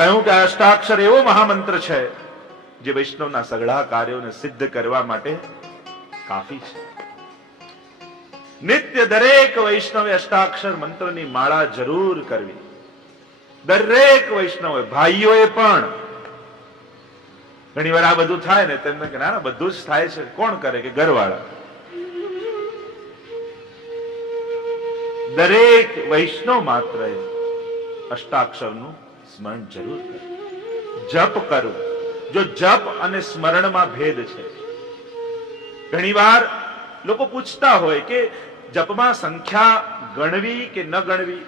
કહ્યું કે અષ્ટાક્ષર એવો મહામંત્ર છે જે વૈષ્ણવના સઘળા કાર્યોને સિદ્ધ કરવા માટે કાફી છે. નિત્ય દરેક વૈષ્ણવે અષ્ટાક્ષર મંત્રની માળા જરૂર કરવી. દરેક વૈષ્ણવે, ભાઈઓએ પણ. ઘણી વાર આ બધું થાય ને તેમને કે ના બધું જ થાય છે, કોણ કરે? કે ઘરવાળા. દરેક વૈષ્ણવ માત્ર અષ્ટાક્ષરનું સ્મરણ જરૂર કરે, જપ કરવું. જો જપ અને સ્મરણમાં ભેદ છે. ઘણી વાર લોકો પૂછતા હોય કે જપમાં સંખ્યા ગણવી કે ન ગણવી.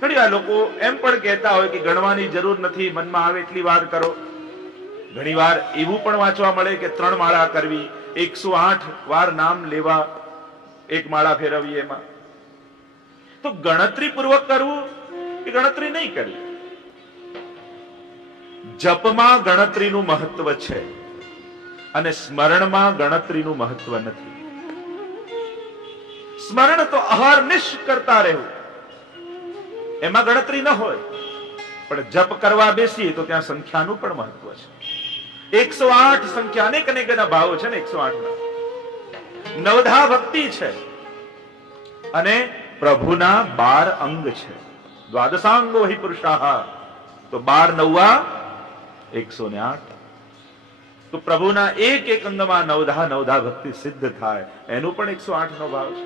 ઘણી વાર લોકો એમ પણ કહેતા હોય કે ગણવાની જરૂર નથી, મનમાં આવે એટલી વાર કરો. ઘણી વાર એવું પણ વાંચવા મળે કે 3 માળા કરવી, 108 વાર નામ લેવા, 1 માળા ફેરવવી. એમાં તો ગણતરી પૂર્વક કરવું કે ગણતરી નહીં કરવી? જપમાં ગણતરીનું મહત્વ છે અને સ્મરણમાં ગણતરીનું મહત્વ નથી. સ્મરણ તો અહર્નિશ કરતા રહેવું, એમાં ગણતરી ન હોય. પણ જપ કરવા બેસીએ તો ત્યાં સંખ્યાનું પણ મહત્વ છે. 108 સંખ્યા, અનેક અનેકના ભાવો છે ને 108 ના. નવધા ભક્તિ છે અને પ્રભુના 12 અંગ છે. દ્વાદશાંગો હિ પુરુષાહ, તો 12 નવા 108. તો પ્રભુના એક એક અંગમાં નવધા ભક્તિ સિદ્ધ થાય, એનું પણ 108 નો ભાવ છે.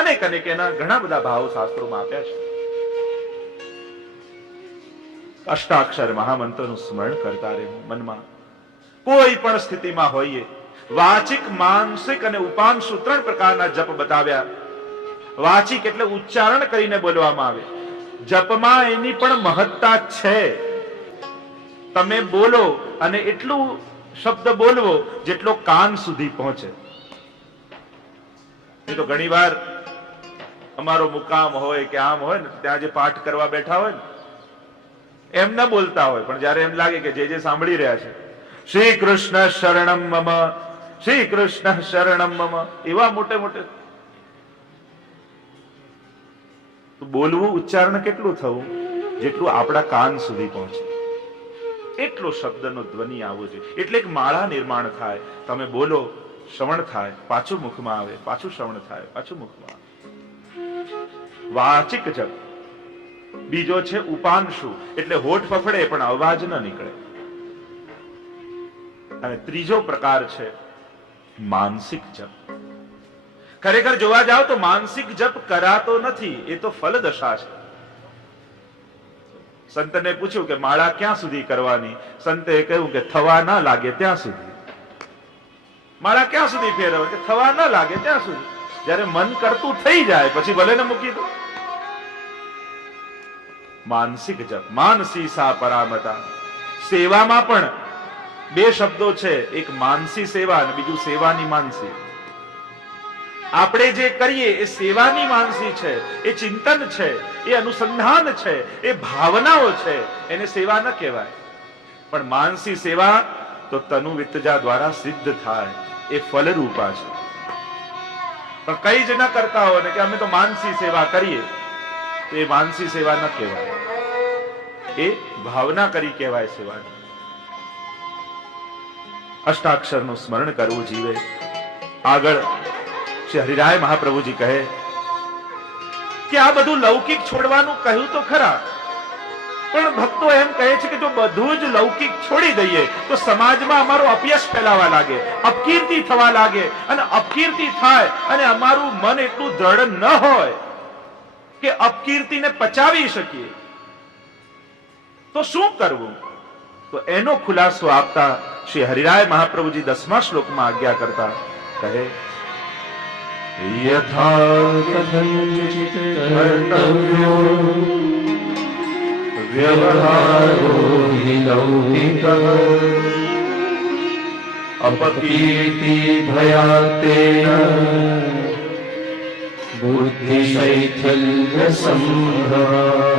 અનેક અનેક એના ઘણા બધા ભાવો શાસ્ત્રોમાં આપ્યા છે. અષ્ટાક્ષર મહામંત્રનું સ્મરણ કરતા રહેવું મનમાં. કોઈ પણ સ્થિતિમાં હોઈએ. વાચિક, માનસિક અને ઉપાંશુ 3 પ્રકારના જપ બતાવ્યા. વાચિક એટલે ઉચ્ચારણ કરીને બોલવામાં આવે. જપમાં એની પણ મહત્તા છે. તમે બોલો અને એટલું શબ્દ બોલવો જેટલો કાન સુધી પહોંચે. એ તો ઘણી વાર અમારો મુકામ હોય કે આમ હોય ને, ત્યાં જે પાઠ કરવા બેઠા હોય ને એમ ન બોલતા હોય, પણ જયારે એમ લાગે કે જે સાંભળી રહ્યા છે, શ્રી કૃષ્ણ શરણમ મમ, શ્રી કૃષ્ણ શરણમ મમ, એવા મોટે મોટે તો બોલવું, ઉચ્ચારણ કેટલું થવું? જેટલું આપણા કાન સુધી પહોંચે એટલો શબ્દનો ધ્વનિ આવવો જોઈએ. એટલે એક માળા નિર્માણ થાય. તમે બોલો, શ્રવણ થાય, પાછું મુખમાં આવે, પાછું શ્રવણ થાય, પાછું મુખમાં આવે. વાચિક જપ. બીજો છે ઉપાંશુ, એટલે હોઠ ફફડે પણ અવાજ ન નીકળે. અને ત્રીજો પ્રકાર છે માનસિક જપ. ખરેખર જોવા જાવ તો માનસિક જપ કરાતો નથી, એ તો ફલદશા છે. સંતને પૂછ્યું કે માળા ક્યાં સુધી કરવાની? સંતે કહ્યું કે થવા ના લાગે ત્યાં સુધી. માળા ક્યાં સુધી ફેરવે? કે થવા ના લાગે ત્યાં સુધી. જયારે મન કરતું થઈ જાય પછી ભલે ને મૂકી દો. માનસિક જપ, માનસી સા પરામતા. સેવામાં પણ 2 શબ્દો છે, એક માનસી સેવા અને બીજું સેવાની માનસી. આપણે જે કરીએ એ સેવાની માનસી છે, એ ચિંતન છે, એ અનુસંધાન છે, એ ભાવનાઓ છે, એને સેવા ન કહેવાય. પણ માનસી સેવા તો તનુ વિતજા દ્વારા સિદ્ધ થાય, એ ફલરૂપા છે. પણ કઈ જ ન કરતા હોય ને કે અમે તો માનસી સેવા કરીએ, તો એ માનસી સેવા ન કહેવાય, એ ભાવના કરી કહેવાય સેવા. અષ્ટાક્ષરનું સ્મરણ કરવું જીવે. આગળ શ્રી હરિરાય મહાપ્રભુજી કહે કે આ બધું લૌકિક છોડવાનું કહ્યું તો ખરા, પણ ભક્તો એમ કહે છે કે જો બધું જ લૌકિક છોડી દઈએ તો સમાજમાં અમારો અપયશ ફેલાવા લાગે, અપકીર્તિ થવા લાગે. અને અપકીર્તિ થાય અને અમારું મન એટલું દ્રઢ ન હોય કે અપકીર્તિને પચાવી શકીએ, તો શું કરવું? તો એનો ખુલાસો આપતા શ્રી હરિરાય મહાપ્રભુજી 10મા શ્લોકમાં આજ્ઞા કરતા કહે, યથા કથંચિત કર્તવ્યો વ્યવહારો હિ લૌકિકઃ અપકીર્તિ ભયાતેન બુદ્ધિ શૈથિલ્ય સંભવા.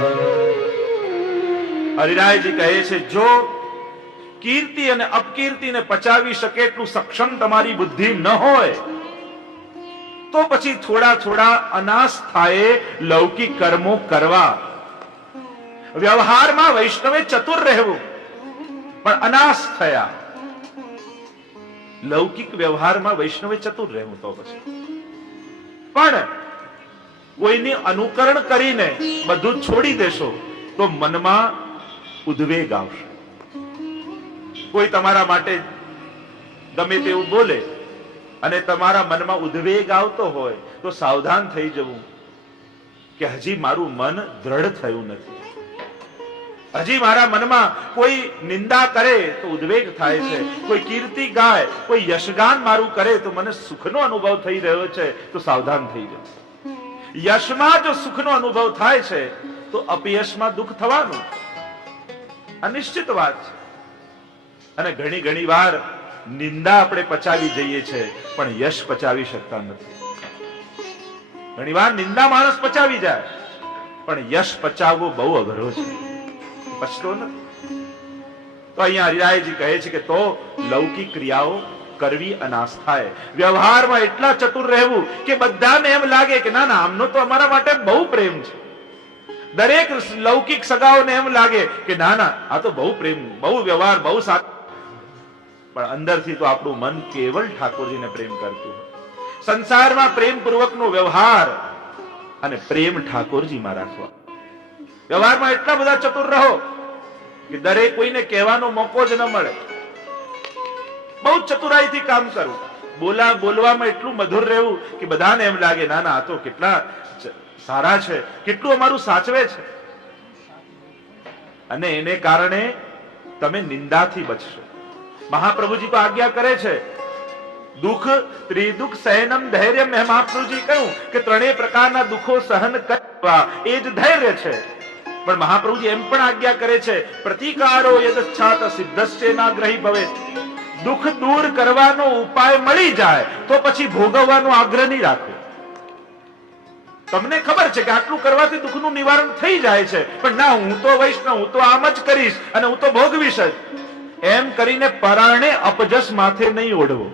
હરિરાયજી કહે છે, જો કીર્તિ અને અપકીર્તિને પચાવી શકે એટલું સક્ષમ તમારી બુદ્ધિ ન હોય તો પછી થોડા થોડા અનાસ્થાએ લૌકિક કર્મો કરવા. વ્યવહારમાં વૈષ્ણવે ચતુર રહેવું, પણ અનાસ થયા. લૌકિક વ્યવહારમાં વૈષ્ણવે ચતુર રહેવું તો પછી પણ કોઈની અનુકરણ કરીને બધું છોડી દેશો તો મનમાં ઉદ્વેગ આવશે. કોઈ તમારા માટે ગમે તેવું બોલે અને તમારા મનમાં ઉદ્વેગ આવતો હોય તો સાવધાન થઈ જવું કે હજી મારું મન દ્રઢ થયું નથી. હજી મારા મનમાં કોઈ નિંદા કરે તો ઉદ્વેગ થાય છે, કોઈ કીર્તિ ગાય, કોઈ યશગાન મારું કરે તો મને સુખનો અનુભવ થઈ રહ્યો છે, તો સાવધાન થઈ જવું. યશમાં જો સુખનો અનુભવ થાય છે તો અપયશમાં દુઃખ થવાનું આ નિશ્ચિત વાત છે. અને ઘણી વાર નિંદા આપણે પચાવી જઈએ છીએ પણ યશ પચાવી શકતા નથી. ઘણી વાર નિંદા માણસ પચાવી જાય પણ યશ પચાવવો બહુ અઘરો છે, પચતો નથી. તો અહીંયા હરિરાયજી કહે છે કે તો લૌકિક ક્રિયાઓ કરવી અનાસ થાય. વ્યવહારમાં એટલા ચતુર રહેવું કે બધાને એમ લાગે કે ના ના આમનો તો અમારા માટે બહુ પ્રેમ છે. દરેક લૌકિક સગાઓને એમ લાગે કે ના ના આ તો બહુ પ્રેમ, બહુ વ્યવહાર, બહુ સાથ, પણ અંદરથી તો આપણું મન કેવલ ઠાકોરજીને પ્રેમ કરતું હોય. સંસારમાં પ્રેમ પૂર્વકનો વ્યવહાર અને પ્રેમ ઠાકોરજીમાં રાખવા. વ્યવહારમાં એટલા બધા ચતુર રહો કે દરેક કોઈને કહેવાનો મોકો જ ન મળે. બહુ ચતુરાઈથી કામ કરવું, બોલવામાં એટલું મધુર રહેવું કે બધાને એમ લાગે ના ના આ તો કેટલા સારા છે, કેટલું અમારું સાચવે છે. અને એને કારણે તમે નિંદાથી બચશો. મહાપ્રભુજી તો આજ્ઞા કરે છે દુઃખ ત્રિદુઃખ સહનમ ધૈર્ય. મહાપ્રભુજી કહ્યું કે ત્રણેય પ્રકારના દુઃખો સહન કરવા એ જ ધૈર્ય છે. પણ મહાપ્રભુજી એમ પણ આજ્ઞા કરે છે પ્રતિકારો યદચ્છાત સિદ્ધસ્યેનાગ્રહી ભવેત. દુઃખ દૂર કરવાનો ઉપાય મળી જાય તો પછી ભોગવવાનો આગ્રહ નહીં રાખો. તમને ખબર છે કે આટલું કરવાથી દુઃખનું નિવારણ થઈ જાય છે, પણ ના હું તો વૈષ્ણવ, હું તો આમ જ કરીશ અને હું તો ભોગવીશ જ, એમ કરીને પરાણે અપજસ માથે નહીં ઓઢવો.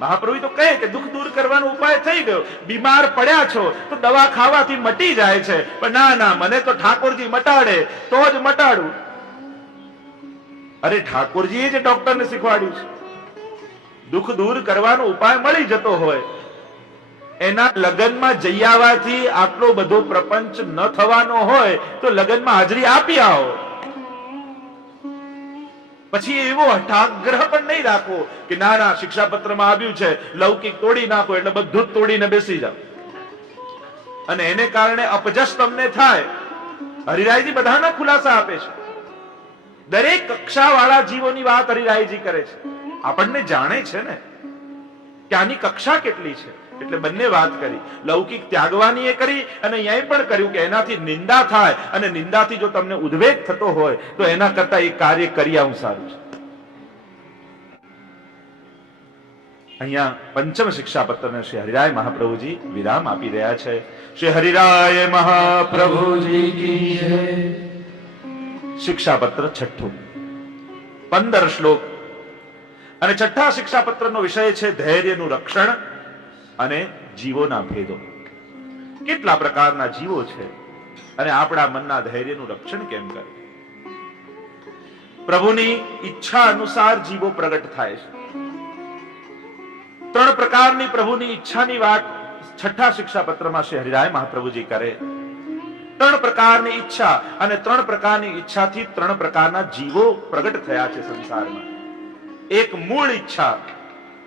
મહાપ્રભુ તો કહે કે દુઃખ દૂર કરવાનો ઉપાય થઈ ગયો, બીમાર પડ્યા છો તો દવા ખાવાથી મટી જાય છે, પણ ના ના મને તો ઠાકોરજી મટાડે તો જ મટાડું. અરે ઠાકોરજીએ જે ડોક્ટરને શીખવાડ્યું છે. દુઃખ દૂર કરવાનો ઉપાય મળી જતો હોય, એના લગ્નમાં જઈ આવવાથી આટલો બધો પ્રપંચ ન થવાનો હોય તો લગ્નમાં હાજરી આપી આવો. પછી એવો હઠાગ્રહ પણ નહીં રાખવો કે ના ના શિક્ષાપત્રમાં આવ્યું છે લૌકિક તોડી નાખો એટલે બધું જ તોડીને બેસી જાઓ અને એને કારણે અપજસ તમને થાય. હરિરાયજી બધાના ખુલાસા આપે છે. દરેક કક્ષાવાળા જીવોની વાત હરિરાયજી કરે છે. આપણને જાણે છે ને કે આની કક્ષા કેટલી છે, એટલે બંને વાત કરી. લૌકિક ત્યાગવાની એ કરી અને અહીંયા પણ કર્યું કે એનાથી નિંદા થાય અને નિંદાથી જો તમને ઉદ્વેગ થતો હોય તો એના કરતા એ કાર્ય કરી આવું સારું છે. અહીંયા પંચમ શિક્ષાપત્રને શ્રી હરિરાય મહાપ્રભુજી વિરામ આપી રહ્યા છે. શ્રી હરિરાય મહાપ્રભુજી કી જય. શિક્ષાપત્ર છઠ્ઠું, 15 શ્લોક અને છઠ્ઠા શિક્ષાપત્રનો વિષય છે ધૈર્યનું રક્ષણ અને જીવોના ભેદો. કેટલા પ્રકારના જીવો છે અને આપણા મનના ધૈર્યનું રક્ષણ કેમ કરવું. પ્રભુની ઈચ્છા અનુસાર જીવો પ્રગટ થાય છે. 3 પ્રકારની પ્રભુની ઈચ્છાની વાત છઠ્ઠા શિક્ષાપત્રમાં શ્રી હરિરાય મહાપ્રભુજી કરે. 3 પ્રકારની ઈચ્છા અને 3 પ્રકારની ઈચ્છાથી 3 પ્રકારના જીવો પ્રગટ થયા છે સંસારમાં. એક મૂળ ઈચ્છા,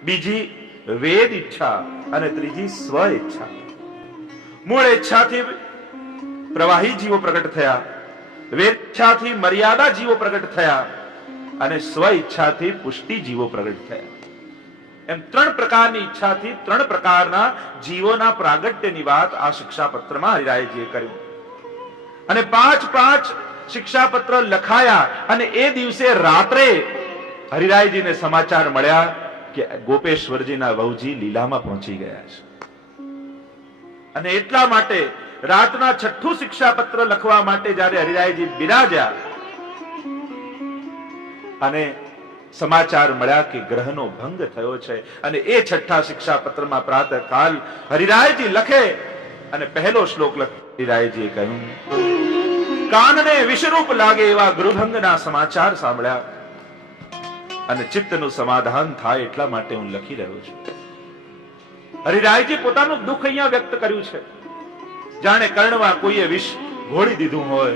બીજી વેદ ઈચ્છા અને ત્રીજી સ્વ ઈચ્છા. મૂળ ઈચ્છાથી પ્રવાહી જીવો પ્રગટ થયા, વેદ ઈચ્છાથી મર્યાદા જીવો પ્રગટ થયા અને સ્વ ઈચ્છાથી પુષ્ટિ જીવો પ્રગટ થયા. એમ 3 પ્રકારની ઈચ્છાથી 3 પ્રકારના જીવોના પ્રાગટ્યની વાત આ શિક્ષાપત્રમાં હરિરાયજીએ કર્યું. અને 5 શિક્ષાપત્ર લખાયા અને એ દિવસે રાત્રે હરિરાયજીને સમાચાર મળ્યા કે ગોપેશ્વરજીના વહુજી લીલામાં પહોંચી ગયા છે. અને એટલા માટે રાતના 6થું શિક્ષાપત્ર લખવા માટે જ્યારે હરિરાયજી બિરાજ્યા અને સમાચાર મળ્યા કે ગ્રહનો ભંગ થયો છે અને એ 6થા શિક્ષાપત્રમાં પ્રાતઃકાલ હરિરાયજી લખે અને પહેલો શ્લોક હરિરાયજીએ કહ્યું કાનને વિષરૂપ લાગે એવા ગૃહભંગના સમાચાર સાંભળ્યા અને ચિત્તનું સમાધાન થાય એટલા માટે હું લખી રહ્યો છું. હરિરાયજી પોતાનું દુઃખ અહીંયા વ્યક્ત કર્યું છે. જાણે કર્ણમાં કોઈએ વિષ ઘોળી દીધું હોય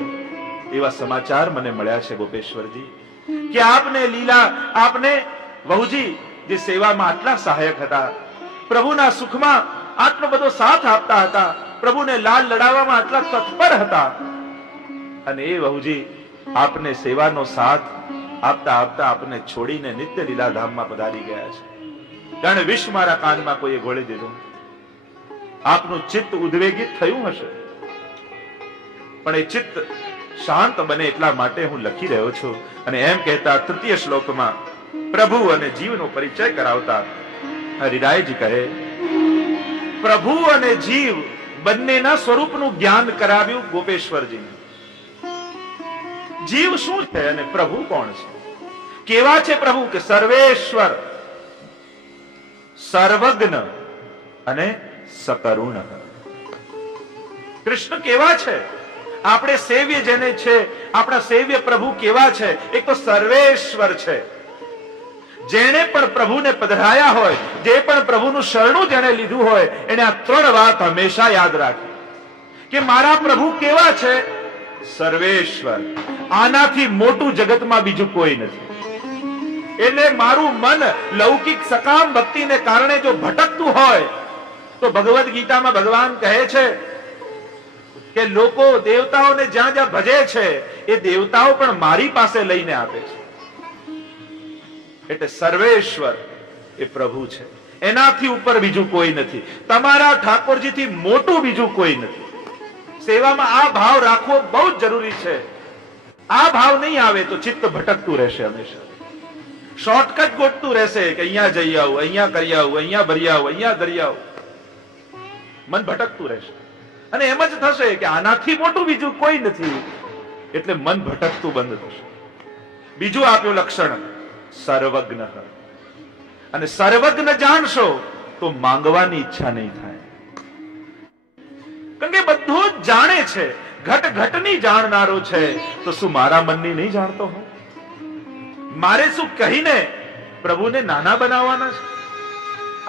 એવા સમાચાર મને મળ્યા છે ગોપેશ્વરજી, કે આપને લીલા, આપને વહુજી જે સેવામાં આટલા સહાયક હતા, પ્રભુના સુખમાં આટલો બધો સાથ આપતા હતા, પ્રભુને લાલ લડાવવામાં આટલા તત્પર હતા, અને એ વહુજી આપને સેવાનો સાથ આપતા આપતા આપને છોડીને નિત્ય લીલાધામમાં પધારી ગયા છે. જાણે વિષ મારા કાનમાં કોઈએ ગોળી દીધું. આપનું ચિત્ત ઉદ્વેગિત થયું હશે, પણ એ ચિત્ત શાંત બને એટલા માટે હું લખી રહ્યો છું. અને એમ કહેતા તૃતીય શ્લોકમાં પ્રભુ અને જીવનો પરિચય કરાવતા હરિરાયજી કહે, પ્રભુ અને જીવ બંનેના સ્વરૂપનું જ્ઞાન કરાવ્યું ગોપેશ્વરજીને. જીવ શું છે અને પ્રભુ કોણ છે? કેવા છે પ્રભુ? કે સર્વેશ્વર, સર્વજ્ઞ અને સકરુણ. કૃષ્ણ કેવા છે? આપણે સેવ્ય જેને છે, આપણા સેવ્ય પ્રભુ કેવા છે? એક તો સર્વેશ્વર છે, જેણે પણ પ્રભુને પધરાયા હોય, જે પણ પ્રભુનું શરણું જેણે લીધું હોય, એને આ ત્રણ વાત હંમેશા યાદ રાખી કે મારા પ્રભુ કેવા છે? સર્વેશ્વર. આનાથી મોટું જગતમાં બીજું કોઈ નથી. એટલે મારું મન લૌકિક સકામ ભક્તિને કારણે જો ભટકતું હોય તો ભગવદ ગીતામાં ભગવાન કહે છે કે લોકો દેવતાઓને જ્યાં જ્યાં ભજે છે એ દેવતાઓ પણ મારી પાસે લઈને આપે છે. એટલે સર્વેશ્વર એ પ્રભુ છે, એનાથી ઉપર બીજું કોઈ નથી. તમારા ઠાકોરજીથી મોટું બીજું કોઈ નથી. સેવામાં આ ભાવ રાખવો બહુ જ જરૂરી છે. આ ભાવ નહીં આવે તો ચિત્ત ભટકતું રહેશે, હંમેશા શોર્ટકટ ગોતતું રહેશે કે અહીંયા જઈ આવું, અહીંયા કરી આવું, અહીંયા ભરી આવું, અહીંયા ધરી આવું. મન ભટકતું રહેશે અને એમ જ થશે કે આનાથી મોટું બીજું કોઈ નથી, એટલે મન ભટકતું બંધ થશે. બીજું આપ્યું લક્ષણ સર્વજ્ઞ. અને સર્વજ્ઞ જાણશો તો માંગવાની ઈચ્છા નહીં થાય, કારણ કે બધું જ જાણે છે, ઘટ ઘટની જાણનારો છે. તો શું મારા મનની નહીં જાણતો હું? મારે શું કહીને પ્રભુને નાના બનાવવાના છે?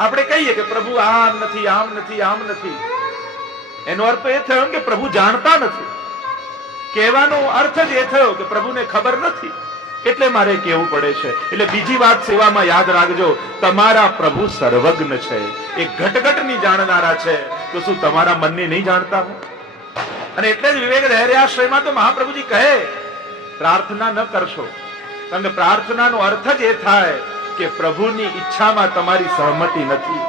આપણે કહીએ કે પ્રભુ આમ નથી, આમ નથી, આમ નથી, એનો અર્થ એ થયો કે પ્રભુ જાણતા નથી. કહેવાનો અર્થ જ એ થયો કે પ્રભુને ખબર નથી, એટલે મારે કહેવું પડે છે. એટલે બીજી વાત સેવામાં યાદ રાખજો, તમારા પ્રભુ સર્વજ્ઞ છે, એ ઘટઘટની જાણનારા છે. તો શું તમારા મનની નહીં જાણતા હો? અને એટલે જ વિવેક ધૈર્યાશ્રયમાં તો મહાપ્રભુજી કહે પ્રાર્થના ન કરશો, કારણ કે પ્રાર્થનાનો અર્થ જ એ થાય કે પ્રભુની ઈચ્છામાં તમારી સહમતિ નથી,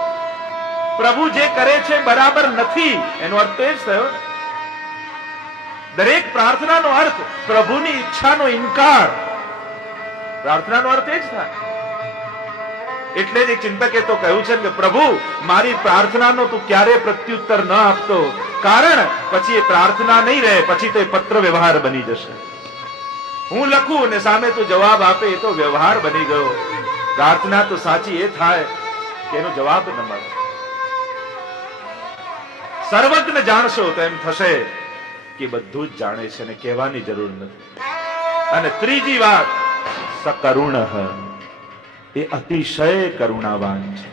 પ્રભુ જે કરે છે બરાબર નથી. એનો અર્થ એ જ થયો. દરેક પ્રાર્થનાનો અર્થ પ્રભુની ઈચ્છાનો ઇનકાર, પ્રાર્થનાનો અર્થ એ જ થાય. એટલે જ એક ચિંતકે તો કહ્યું છે કે પ્રભુ મારી પ્રાર્થનાનો તું ક્યારે પ્રત્યુત્તર ન આપતો, કારણ પછી એ પ્રાર્થના નહીં રહે, પછી તો એ પત્ર વ્યવહાર બની જશે. હું લખું ને સામે તું જવાબ આપે એ તો વ્યવહાર બની ગયો. પ્રાર્થના તો સાચી એ થાય કે એનો જવાબ ન મળે. સર્વજ્ઞ જાણશો તો એમ થશે કે બધું જ જાણે છે અને કહેવાની જરૂર નથી. અને ત્રીજી વાત સકરુણ, એ અતિશય કરુણાવાન છે.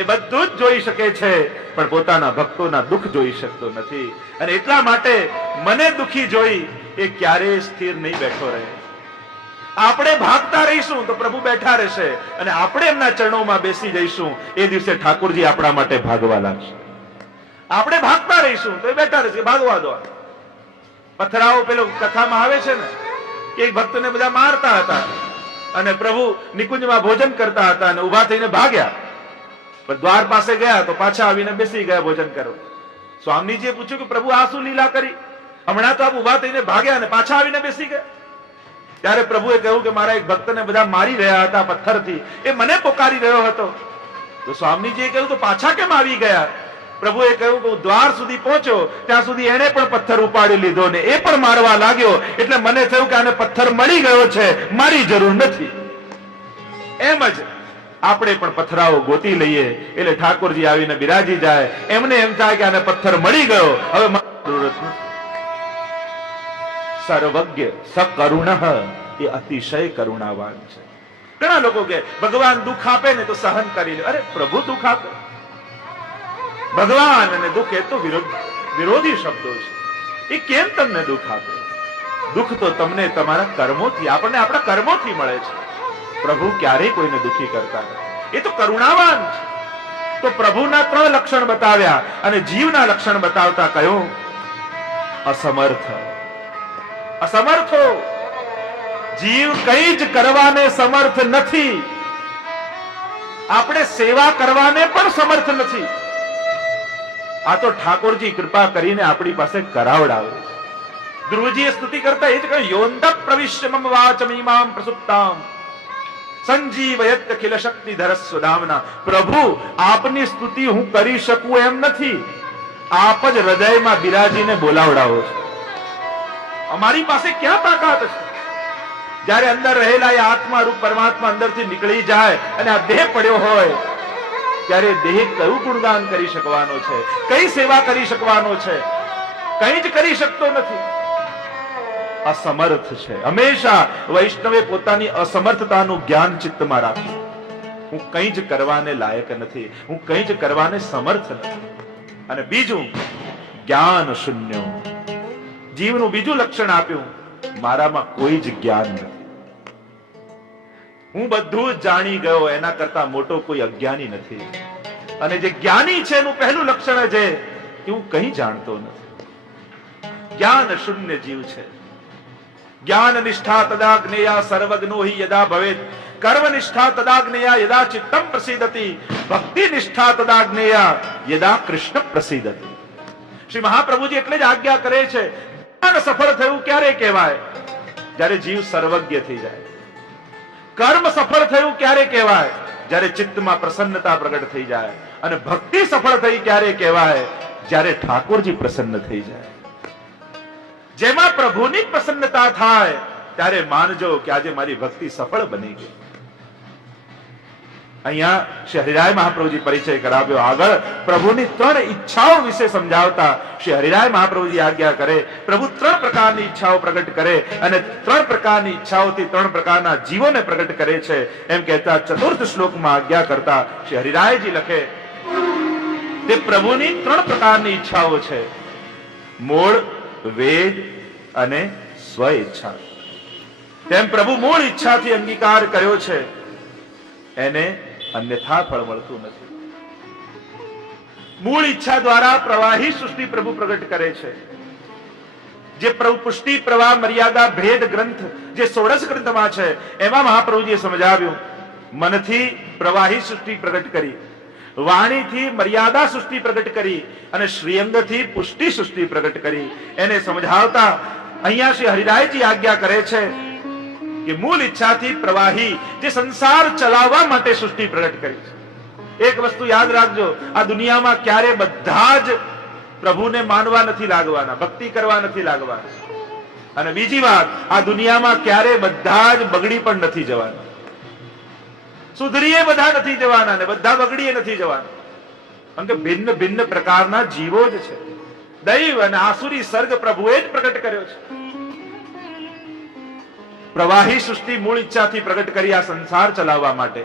એ બધું જ જોઈ શકે છે પણ પોતાના ભક્તોના દુઃખ જોઈ શકતો નથી. અને એટલા માટે મને દુઃખી જોઈ એ ક્યારેય સ્થિર નહીં બેઠો રહે. આપણે ભાગતા રહીશું તો પ્રભુ બેઠા રહેશે, અને આપણે એમના ચરણોમાં બેસી જઈશું એ દિવસે ઠાકોરજી આપણા માટે ભાગવા લાગશે. આપણે ભાગતા રહીશું તો એ બેઠા રહેશે, ભાગવા દો. પથરાઓ પેલો કથામાં આવે છે ને કે એક ભક્તને બધા મારતા હતા અને પ્રભુ નિકુંજમાં ભોજન કરતા હતા અને ઉભા થઈને ભાગ્યા, પણ દ્વાર પાસે ગયા તો પાછા આવીને બેસી ગયા ભોજન કરવા. સ્વામીજીએ પૂછ્યું કે પ્રભુ આ શું લીલા કરી? હમણાં તો આપ ઉભા થઈને ભાગ્યા અને પાછા આવીને બેસી ગયા. ત્યારે પ્રભુએ કહ્યું કે મારા એક ભક્તને બધા મારી રહ્યા હતા પથ્થરથી, એ મને પોકારી રહ્યો હતો. તો સ્વામીજીએ કહ્યું તો પાછા કેમ આવી ગયા? પ્રભુએ કહ્યું કે હું દ્વાર સુધી પહોંચ્યો ત્યાં સુધી એને પણ પથ્થર ઉપાડી લીધો ને એ પણ મારવા લાગ્યો, એટલે મને થયું કે આને પથ્થર મળી ગયો છે, મારી જરૂર નથી. એમ જ આપણે પણ પથરાઓ ગોતી લઈએ એટલે ઠાકોરજી આવીને બિરાજી જાય. એમને એમ થાય કે આને પથ્થર મળી ગયો, હવે મારી જરૂરત નથી. સર્વજ્ઞ સકરુણ એ અતિશય કરુણાવાન છે. ઘણા લોકો કે ભગવાન દુઃખ આપે ને તો સહન કરી લે. અરે પ્રભુ દુઃખ આપે? ભગવાન અને દુઃખ એ તો વિરોધી શબ્દો છે. એ કેમ તમને દુઃખ આપે? દુઃખ તો તમને તમારા કર્મોથી, આપણને આપણા કર્મોથી મળે છે. પ્રભુ ક્યારેય કોઈને દુઃખી કરતા નથી. એ તો કરુણાવાન છે. તો પ્રભુના 3 લક્ષણ બતાવ્યા અને જીવના લક્ષણ બતાવતા કહ્યું અસમર્થ. અસમર્થો, જીવ કઈ જ કરવાને સમર્થ નથી. આપણે સેવા કરવાને પણ સમર્થ નથી. આ તો ઠાકોરજી કૃપા કરીને આપણી પાસે કરાવડાવે છે. ધ્રુવજીએ સ્તુતિ કરતા એ જ કહ્યું યોંત પ્રવિશ્ય મમ વાચમીમામ પ્રસુપ્તામ સંજીવયત અખિલ શક્તિધર સ્વધામના. પ્રભુ આપની સ્તુતિ હું કરી શકું એમ નથી. આપ જ હૃદયમાં બિરાજીને બોલાવડાવો છો. અમારી પાસે ક્યાં તાકાત છે? જ્યારે અંદર રહેલા એ આત્મા રૂપ પરમાત્મા અંદરથી નીકળી જાય અને આ દેહ પડ્યો હોય ત્યારે દેહ કયું ગુણગાન કરી શકવાનો છે? કઈ સેવા કરી શકવાનો છે? કઈ જ કરી શકતો નથી. અસમર્થ છે. હંમેશા વૈષ્ણવે પોતાની અસમર્થતાનું જ્ઞાન ચિત્તમાં રાખ્યું. હું કઈ જ કરવાને લાયક નથી, હું કઈ જ કરવાને સમર્થ નથી. અને બીજું જ્ઞાન શૂન્ય. જીવનું બીજું લક્ષણ આપ્યું મારામાં કોઈ જ જ્ઞાન નથી. હું બધું જ જાણી ગયો, એના કરતા મોટો કોઈ અજ્ઞાની નથી. અને જે જ્ઞાની છે એનું પહેલું લક્ષણ છે કે હું કઈ જાણતો નથી. જ્ઞાન શૂન્ય જીવ છે. જ્ઞાન નિષ્ઠા તદા જ્ઞેયા સર્વજ્ઞો હિ યદા ભવેત કર્મ નિષ્ઠા તદા જ્ઞેયા યદા ચિત્તમ પ્રસીદતિ ભક્તિ નિષ્ઠા તદા જ્ઞેયા યદા કૃષ્ણ પ્રસીદતિ. શ્રી મહાપ્રભુજી એટલે જ આજ્ઞા કરે છે જ્ઞાન સફળ થયું ક્યારે કહેવાય? જ્યારે જીવ સર્વજ્ઞ થઈ જાય. કર્મ સફળ થયું ક્યારે કહેવાય? જ્યારે ચિત્તમાં પ્રસન્નતા પ્રગટ થઈ જાય. અને ભક્તિ સફળ થઈ ક્યારે કહેવાય? જ્યારે ઠાકોરજી પ્રસન્ન થઈ જાય. જેમાં પ્રભુની પ્રસન્નતા થાય ત્યારે માનજો કે આજે મારી ભક્તિ સફળ બની ગઈ. અહીંયા શ્રી હરિરાય મહાપ્રભુજી પરિચય કરાવ્યો. આગળ પ્રભુની 3 ઈચ્છાઓ વિશે સમજાવતા શ્રી હરિરાય મહાપ્રભુજી આજ્ઞા કરે પ્રભુ 3 પ્રકારની ઈચ્છાઓ પ્રગટ કરે અને 3 પ્રકારની ઈચ્છાઓથી 3 પ્રકારના જીવોને પ્રગટ કરે છે એમ કહેતા ચતુર્થ શ્લોકમાં આજ્ઞા કરતા શ્રી હરિરાયજી લખે તે પ્રભુની 3 પ્રકારની ઈચ્છાઓ છે. મૂળ, વેદ અને સ્વ ઈચ્છા. તેમ પ્રભુ મૂળ ઈચ્છાથી અંગીકાર કર્યો છે એને અન્યથા ફળ મળતું નથી. મૂળ ઈચ્છા દ્વારા પ્રવાહી સૃષ્ટિ પ્રભુ પ્રગટ કરે છે. જે પુષ્ટિ પ્રવાહ મર્યાદા ભેદ ગ્રંથ જે 16 ગ્રંથમાં છે એમાં મહાપ્રભુજીએ સમજાવ્યું મનથી પ્રવાહી સૃષ્ટિ પ્રગટ કરી, વાણીથી મર્યાદા સૃષ્ટિ પ્રગટ કરી અને શ્રીઅંગથી પુષ્ટિ સૃષ્ટિ પ્રગટ કરી. એને સમજાવતા અહીંયા શ્રી હરિરાયજી આજ્ઞા કરે છે કે મૂળ ઈચ્છાથી પ્રવાહી જે સંસાર ચલાવવા માટે સૃષ્ટિ પ્રગટ કરી છે. એક વસ્તુ યાદ રાખજો, આ દુનિયામાં ક્યારે બધા જ પ્રભુને માનવા નથી લાગવાના, ભક્તિ કરવા નથી લાગવાના. અને બીજી વાત, આ દુનિયામાં ક્યારે બધા જ બગડી પણ નથી જવાના. સુધરીએ બધા નથી જવાના ને બધા બગડીએ નથી જવાના. કારણ કે ભિન્ન ભિન્ન પ્રકારના જીવો જ છે. દૈવ અને આસુરી સર્ગ પ્રભુએ જ પ્રગટ કર્યો છે. પ્રવાહી સૃષ્ટિ મૂળ ઈચ્છાથી પ્રગટ કરી આ સંસાર ચલાવવા માટે.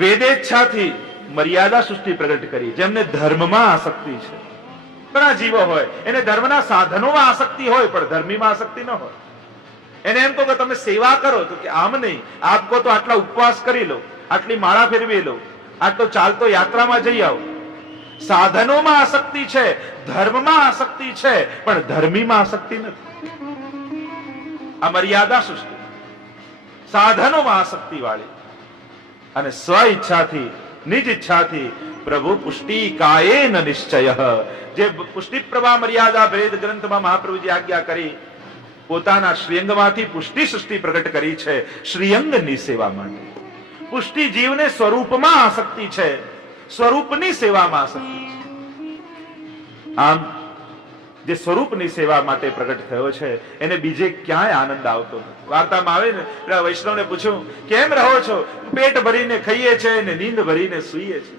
વેદેચ્છાથી મર્યાદા સૃષ્ટિ પ્રગટ કરી જેમને ધર્મમાં આસક્તિ છે. ઘણા જીવો હોય એને ધર્મના સાધનોમાં આસક્તિ હોય પણ ધર્મીમાં આસક્તિ ન હોય. એને એમ કહો કે તમે સેવા કરો તો કે આમ નહીં, આપ કહો તો આટલા ઉપવાસ કરી લો, આટલી માળા ફેરવી લો, આટલો ચાલતો યાત્રામાં જઈ આવો. સાધનોમાં આસક્તિ છે, ધર્મમાં આસક્તિ છે પણ ધર્મીમાં આસક્તિ નથી. આ મર્યાદા સૃષ્ટિ સાધનોમાં આસક્તિ વાળી. અને સ્વ ઈચ્છાથી નિજ ઈચ્છાથી પ્રભુ પુષ્ટિ કાયેન નિશ્ચય જે પુષ્ટિ પ્રભા મર્યાદા ભેદ ગ્રંથમાં મહાપ્રભુજી આજ્ઞા કરી પોતાના શ્રીઅંગમાંથી પુષ્ટિ સૃષ્ટિ પ્રગટ કરી છે શ્રીઅંગની સેવા માટે. પુષ્ટિ જીવને સ્વરૂપમાં આસક્તિ છે, સ્વરૂપની સેવામાં આસક્તિ છે. આમ જે સ્વરૂપની સેવા માટે પ્રગટ થયો છે એને બીજે ક્યાંય આનંદ આવતો નથી. વાર્તામાં આવે ને પેલા વૈષ્ણવને પૂછ્યું કેમ રહો છો? પેટ ભરીને ખાઈએ છે ને નીંદ ભરીને સૂઈએ છે.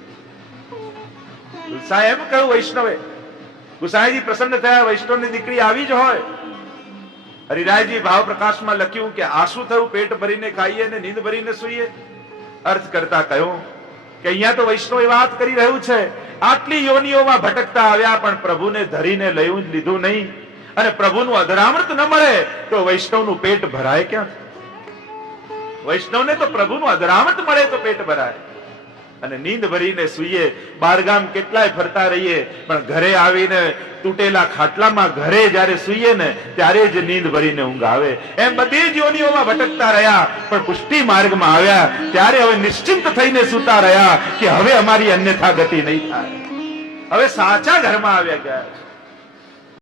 ગુસાઈ એમ કહ્યું વૈષ્ણવે. ગુસાઈજી પ્રસન્ન થયા, વૈષ્ણવની દીકરી આવી જ હોય હરિરાયજી ભાવ પ્રકાશમાં લખ્યું કે આ શું થયું, પેટ ભરીને ખાઈએ ને નીંદ ભરીને સૂઈએ? અર્થ કરતા કહ્યું કે અહીંયા તો વૈષ્ણવ એ વાત કરી રહ્યું છે, આટલી યોનિઓમાં ભટકતા આવ્યા પણ પ્રભુને ધરીને લયું જ લીધું નહીં, અને પ્રભુનું અધરામૃત ન મળે તો વૈષ્ણવનું પેટ ભરાય ક્યાંથી? વૈષ્ણવને તો પ્રભુનું અધરામૃત મળે તો પેટ ભરાય. અને નીંદ ભરીને સૂઈએ. બારગામ કેટલાય ફરતા રહીએ પણ ઘરે આવીને તૂટેલા ખાટલામાં ઘરે જ્યારે સૂઈએ ને ત્યારે જ નીંદ ભરીને ઊંઘ આવે. એમ બધી જ યોનિઓમાં ભટકતા રહ્યા પણ પુષ્ટિ માર્ગમાં આવ્યા ત્યારે હવે નિશ્ચિંત થઈને સૂતા રહ્યા કે હવે અમારી અન્યથા ગતિ નહીં થાય, હવે સાચા ઘરમાં આવ્યા ગયા.